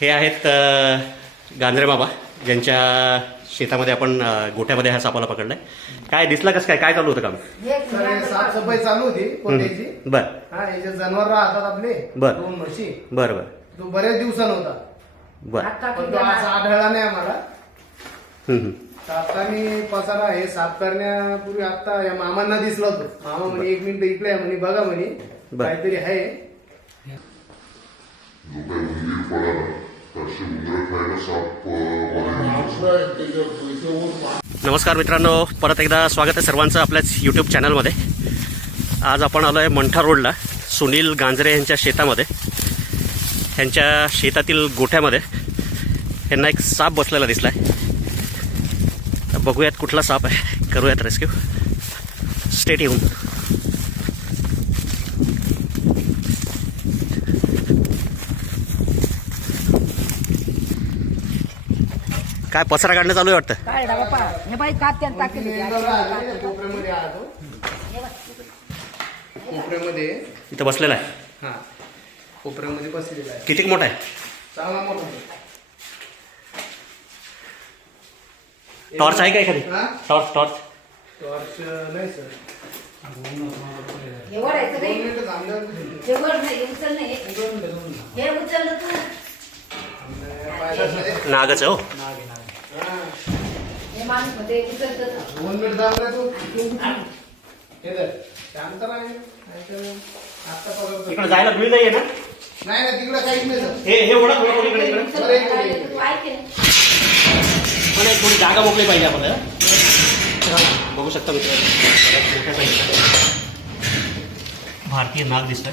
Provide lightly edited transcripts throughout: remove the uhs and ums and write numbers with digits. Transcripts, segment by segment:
हे आहेत गांजरे बाबा, ज्यांच्या शेतामध्ये आपण गोठ्यामध्ये हा सापाला पकडलाय. काय दिसला कसं काय चालू होतं काम? साफसफाई चालू होती कोट्याची. बर. हा, याचे जनावर राहतात आपले बर. 2 म्हशी. बर बर. तो बऱ्याच दिवसानं होता. बर. पण तो आज आढळला नाही आम्हाला. आता मी पसारा हे साफ करण्यापूर्वी आता या मामांना दिसला होतो. मामा म्हणे 1 मिनिट इकडे आहे म्हणे, बघा म्हणे काहीतरी आहे. नमस्कार मित्रांनो, परत एकदा स्वागत आहे सर्वांचं आपल्याच यूट्यूब चॅनलमध्ये. आज आपण आलो आहे मंठा रोडला सुनील गांजरे यांच्या शेतामध्ये. यांच्या शेतातील गोठ्यामध्ये यांना एक साप बसलेला दिसला आहे. बघूयात कुठला साप आहे, करूयात रेस्क्यू. स्टेट येऊन काय पसरा काढणं चालू आहे वाटतं. कोपऱ्यामध्ये आला तो. कोपऱ्यामध्ये इथं बसलेला आहे. हा, कोपऱ्यामध्ये बसलेला आहे. किती मोठा आहे? चांगला मोठा. टॉर्च आहे का एखादी? टॉर्च टॉर्च नाही सर. नागच आहे हो. 2 मिनिट दाबला तू. शांत राहील. इकडे जायला भीड नाहीये ना? नाही तिकडे काहीच नाही सर. हे ओढा थोडं इकडे पण एक थोडी जागा मोकळी पाहिजे आपल्याला. बघू शकता मित्रांनो, भारतीय नाग दिसतोय.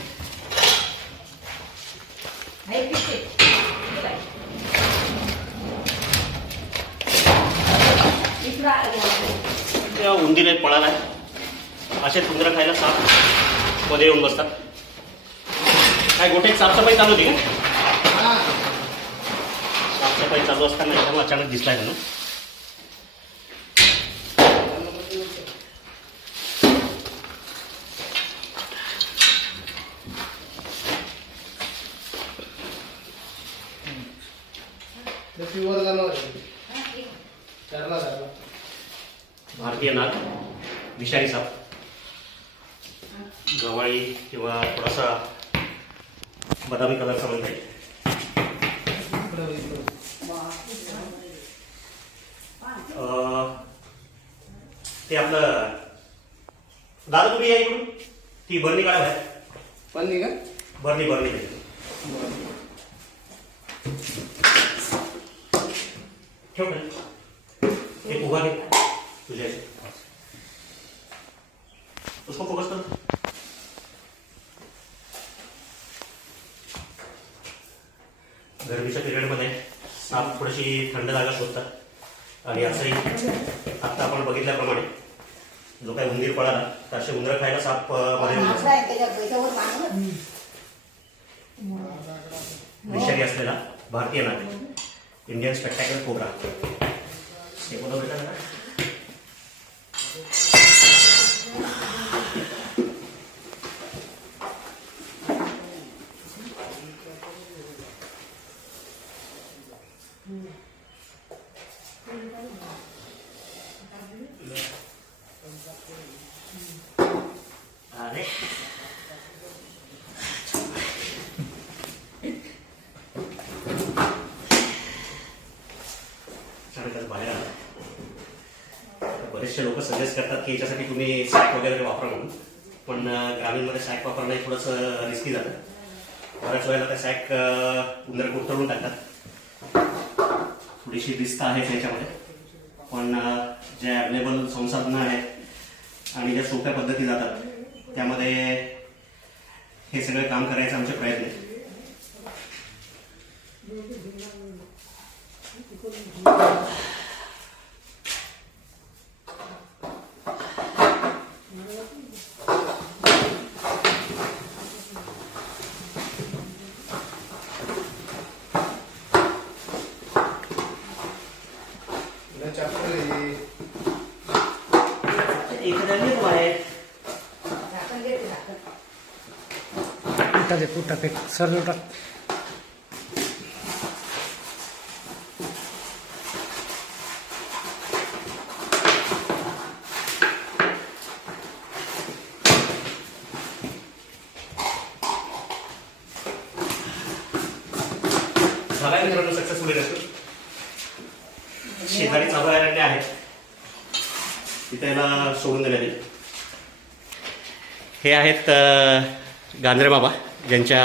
उंदीर एक पळाला आहे. असे उंदरं खायला साप मध्ये येऊन बसतात. काय गोठ्यात साफसफाई चालू होती का? साफसफाई चालू असताना एकदम अचानक दिसलाय म्हणून. भारतीय नाग, विषारी साप, गव्हाळी किंवा थोडासा बदामी कलरचा म्हणता येईल. ते आपलं दादा तुम्ही या इकडून. ती बरणी काढा बाहेर. बरणी का? बरणी ठेव खाली. एक उभा घे तुझ्या. उसको फोकस कर. गरमीच्या पिरियडमध्ये साप थोडीशी थंड जागा शोधतात आणि असंही आत्ता आपण बघितल्याप्रमाणे जो काही उंदीर पळाला तर असे उंदरं खायला साप विषारी असलेला भारतीय नाग, इंडियन स्पेक्टॅक्युलर कोब्रा. बरेचसे लोक सजेस्ट करतात की याच्यासाठी तुम्ही सॅक वगैरे वापरा म्हणून, पण ग्रामीणमध्ये सॅक वापरणं थोडंसं रिस्की झालं. बऱ्याच वेळेला त्या सॅक उंदर कुरतडून टाकतात. थोडीशी रिस्क आहे त्याच्यामध्ये, पण जे अवेलेबल संसाधनं आहेत आणि ज्या सोप्या पद्धती जातात त्यामध्ये हे सगळे काम करायचं आमचे प्रयत्न आहे. एखाद्या बाहेर पुटा सर टाक. झाला आहे मित्रांनो सक्सेसफुली रेस्क्यू. शेजारी चालू आहे आहेत तिथे याला सोडून देण्यात येईल. हे आहेत गांजरे बाबा ज्यांच्या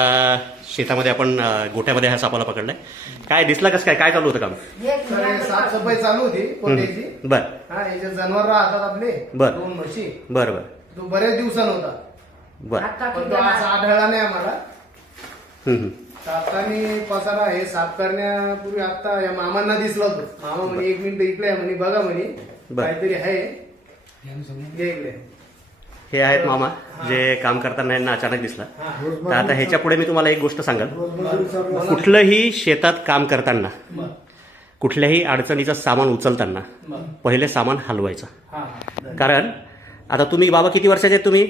शेतामध्ये आपण गोठ्यामध्ये ह्या सापाला पकडलाय. काय दिसला कसं काय चालू होतं काम? तर हे साफसफाई चालू होती कोट्याची. बर हा याच्यात जनावर राहतात आपले बर. 2 म्हशी. बर बर तो बरेच दिवसांत होता बर. पण तो असा आढळला नाही आम्हाला. हम्म. तर आता मी पसारा हे साफ करण्यापूर्वी आता या मामांना दिसला होतो. मामा म्हणे 1 मिनिट इकडे आहे म्हणे बघा म्हणे बर. काहीतरी आहे ये इकडे. हे आहेत मामा जे काम करताना यांना अचानक दिसला. तर आता ह्याच्या पुढे मी तुम्हाला एक गोष्ट सांगाल. कुठलंही शेतात काम करताना कुठल्याही अडचणीचं सामान उचलताना पहिले सामान हलवायचं. हा कारण आता तुम्ही बाबा किती वर्षाचे आहेत तुम्ही?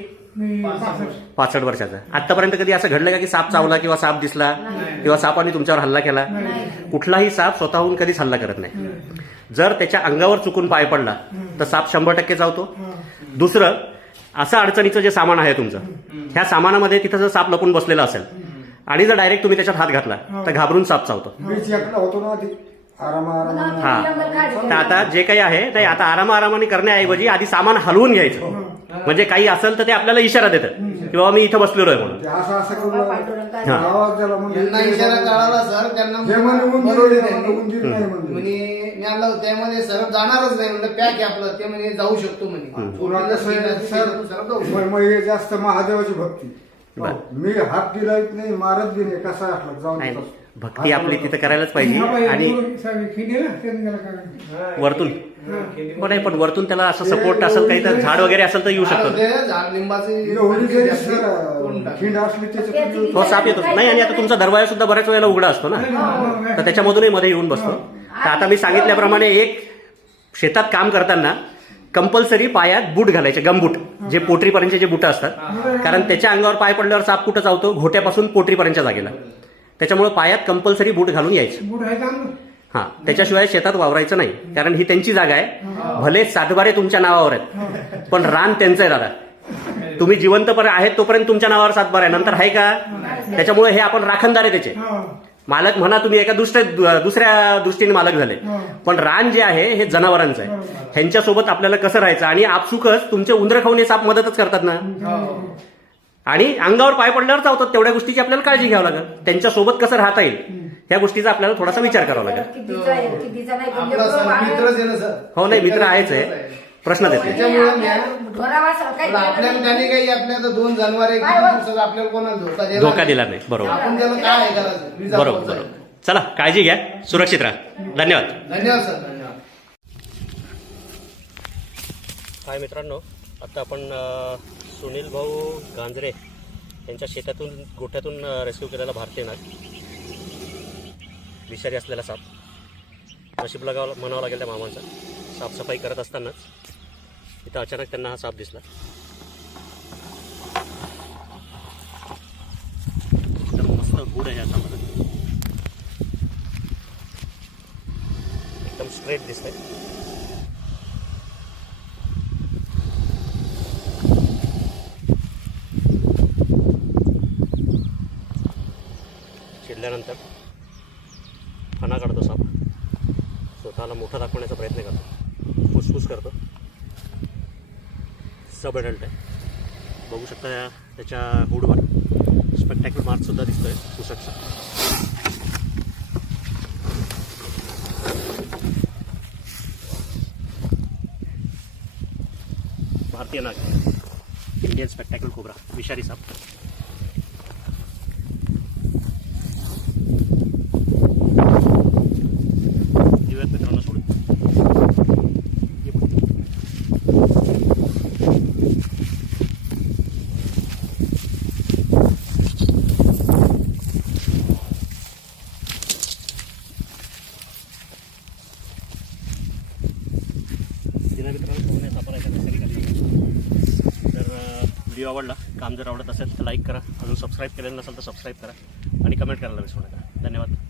65 वर्षाचा. आतापर्यंत कधी असं घडलं का की साप चावला किंवा साप दिसला किंवा सापाने तुमच्यावर हल्ला केला? कुठलाही साप स्वतःहून कधीच हल्ला करत नाही. जर त्याच्या अंगावर चुकून पाय पडला तर साप 100% चावतो. दुसरं असं अडचणीचं जे सामान आहे तुमचं ह्या सामानामध्ये तिथं जर साप लपून बसलेला असेल आणि जर डायरेक्ट तुम्ही त्याच्यात हात घातला तर घाबरून साप चावतो. हा तर आता जे काही आहे ते आता आरामाने करण्याऐवजी आधी सामान हलवून घ्यायचं. म्हणजे काही असेल तर ते आपल्याला इशारा देतं की बाबा मी इथं बसलेलो आहे म्हणून. त्यांना इशारा कळाला सर. त्यांना बोलवले त्यांनी. म्हणे मी आलो त्यामध्ये सर जाणारच नाही म्हणलं पॅक आहे आपलं. ते म्हणे जाऊ शकतो म्हणे. जास्त महादेवाची भक्ती. मी हात दिला नाही मारत बी नाही कसा जाऊन नाही, भक्ती आपली तिथं करायलाच पाहिजे. आणि वरतून पण नाही पण वरतून त्याला असं सपोर्ट असेल काही तर झाड वगैरे असेल तर येऊ शकतो. झाड लिंबाचे खिंड असली त्याच्यात हो साप येतो. नाही आणि आता तुमचा दरवाजा सुद्धा बऱ्याच वेळेला उघडा असतो ना तर त्याच्यामधूनही मध्ये येऊन बसतो. तर आता मी सांगितल्याप्रमाणे एक शेतात काम करताना कंपल्सरी पायात बूट घालायचे. गमबूट जे पोटरीपर्यंतचे जे बुट असतात. कारण त्याच्या अंगावर पाय पडल्यावर साप कुठं चावतो? घोट्यापासून पोटरीपर्यंतच्या जागेला. त्याच्यामुळे पायात कंपल्सरी बूट घालून यायचं. हा त्याच्याशिवाय शेतात वावरायचं नाही. कारण ही त्यांची जागा आहे. भले सातबारे तुमच्या नावावर आहेत पण रान त्यांचं आहे दादा. तुम्ही जिवंतपणे आहेत तोपर्यंत तुमच्या नावावर सातबार आहे. नंतर आहे का? त्याच्यामुळे हे आपण राखणदार आहे त्याचे. मालक म्हणा तुम्ही एका दुसऱ्या दृष्टीने मालक झाले पण रान जे आहे हे जनावरांचं आहे. ह्यांच्यासोबत आपल्याला कसं राहायचं. आणि आपसुकच तुमचे उंदर खाऊन हे साप मदतच करतात ना. आणि अंगावर पाय पडल्यावर चावतात. तेवढ्या गोष्टीची आपल्याला काळजी घ्यावी लागेल. त्यांच्यासोबत कसं राहता येईल ह्या गोष्टीचा आपल्याला थोडासा विचार करावा लागेल. आपला सर मित्रच आहे ना सर. हो नाही मित्र आहेच आहे. प्रश्न देते आपल्याला त्याने काही आपल्याला 2 जनावर आपल्याला कोणाला धोका दिला नाही. बरोबर आपण त्याला काय करायचं. बरोबर बरोबर. चला काळजी घ्या. सुरक्षित राहा. धन्यवाद. धन्यवाद सर. धन्यवाद. हाय मित्रांनो, आता आपण सुनील भाऊ गांजरे यांच्या शेतातून गोठ्यातून रेस्क्यू केलेला भारतीय नाग विषारी असलेला साप. नशीब म्हणावं लागेल त्या मामांचा. साफसफाई करत असतानाच इथं अचानक त्यांना हा साप दिसला. एकदम मस्त गूढ आहे या सापाला. एकदम स्ट्रेट दिसतंय. चिडल्यानंतर फणा काढतो साप. स्वतःला मोठा दाखवण्याचा प्रयत्न करतो. फुसफुस करतो. सब अडल्ट आहे. बघू शकता त्याच्या हुडवर स्पेक्टॅक्युलर मार्क सुद्धा दिसतोय पुसटचा. भारतीय नाग, इंडियन स्पेक्टॅक्युलर कोब्रा, विषारी साप. जीवात मित्रांनो सोडून मित्रांनो सापडायचा नसेल. तर व्हिडिओ व्हिडिओ आवडला, काम जर आवडत असेल तर लाईक करा, अजून सबस्क्राईब केलेलं नसेल तर सबस्क्राईब करा आणि कमेंट करायला विसरू नका. धन्यवाद.